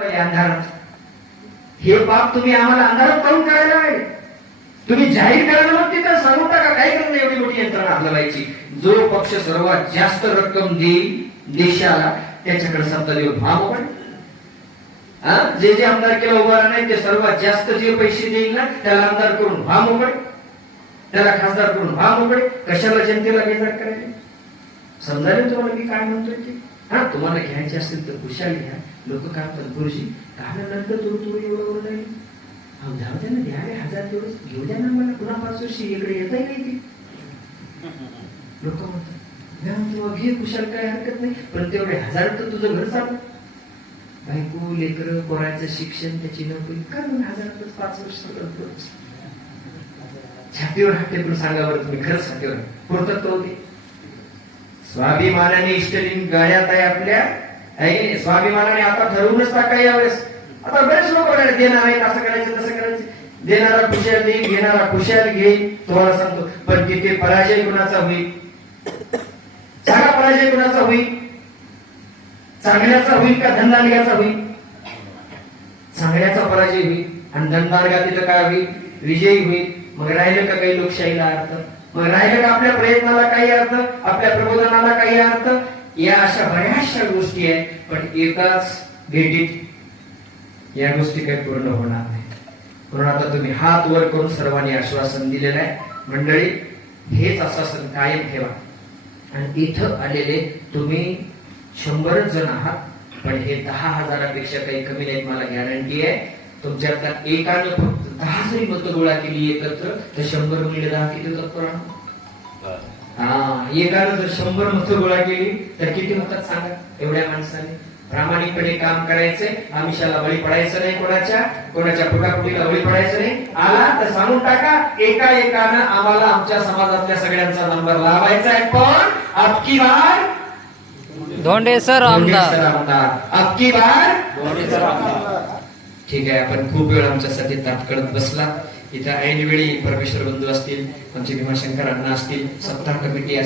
अंधारात. हे पाप तुम्ही आम्हाला अंधारात पाहून करायला आहे तुम्ही जाहीर करायला मग तिथं सांगू टाका काय करणं एवढी मोठी यंत्रणा आपल्यालायची जो पक्ष सर्वात जास्त रक्कम देईल देशाला त्याच्याकडे सत्ता देऊन भाव आपण. हा? जे जे आमदार केला उभा नाही ते सर्वात जास्त जे पैसे देईल ना त्याला आमदार करून व्हा मोकळे. त्याला खासदार करून व्हा मोकळे. कशाला जनतेला बेजार करायचे? समजायला तुम्हाला मी काय म्हणतोय की हा तुम्हाला घ्यायचे असतील तर कुशाल घ्या. लोक काय म्हणतात गुरुजी काय नंतर तुरु तुरु एवढं ओरडायला अहो जाऊ द्या ना द्या रे हजार दिवस. घेऊ द्या ना मला पुन्हा पाच वर्षी इकडे येता नाही ते. लोक म्हणतात ना तेव्हा घे कुशाल काय हरकत नाही. पण तेवढे हजार तर तुझं घर चालू. बायको लेकर पोराचं शिक्षण त्याची नोकरी कर दोन हजारातच पाच वर्ष छातीवर हात टेकून सांगा बरं तुम्ही खरंच छातीवर पुरतात तो हो ते? स्वाभिमानाने इष्टलिंग गळ्यात आहे आपल्या. स्वाभिमानाने आता ठरवूनच टाका यावेळेस. आता बरेच लोक देणार आहेत असं करायचं तसं करायचं. देणारा खुशाल देईल घेणारा खुशाल घेईल तुम्हाला सांगतो पण तिथे पराजय कुणाचा होईल? चांगला पराजय कुणाचा होईल? चांगल्याचा होईल का धनदार्गाचा होईल? चांगल्याचा पराजय होईल आणि धनदानगा तिथं काय होईल? विजयी होईल. मग राहिलं का काही लोकशाहीला अर्थ? मग राहिलं का आपल्या प्रयत्नाला काही अर्थ? आपल्या प्रबोधनाला काही अर्थ? या अशा बऱ्याचशा गोष्टी आहेत पण एकाच भेटीत या गोष्टी काही पूर्ण होणार नाही. म्हणून आता तुम्ही हात वर करून सर्वांनी आश्वासन दिलेलं आहे. मंडळी हेच आश्वासन कायम ठेवा. आणि इथं आलेले तुम्ही शंभरच जण आहात पण हे दहा हजारापेक्षा काही कमी नाहीत मला गॅरंटी आहे. तुमच्यातल्या एकानं फक्त दहा जरी मतं गोळा केली एकत्र तर शंभर गुणिले दहा किती होतात पुराण हा एकानं जर शंभर मतं गोळा केली तर किती होतात सांगा? एवढ्या माणसाने. प्रामाणिकपणे काम करायचंय आमिषाला बळी पडायचं नाही कोणाच्या कोणाच्या फुटाफुटीला बळी पडायचं नाही. आला तर सांगून टाका एका एकानं आम्हाला आमच्या समाजातल्या सगळ्यांचा नंबर लावायचा आहे. पण अबकी बार धोंडे सर आमदार. धोंडेसर आमदार. अबकी बार ठीक आहे आपण खूप वेळ आमच्यासाठी ताटकळत बसला. इथं ऐन वेळी परमेश्वर बंधू असतील आमचे भीमाशंकर अण्णा असतील सप्ताह कमिटी या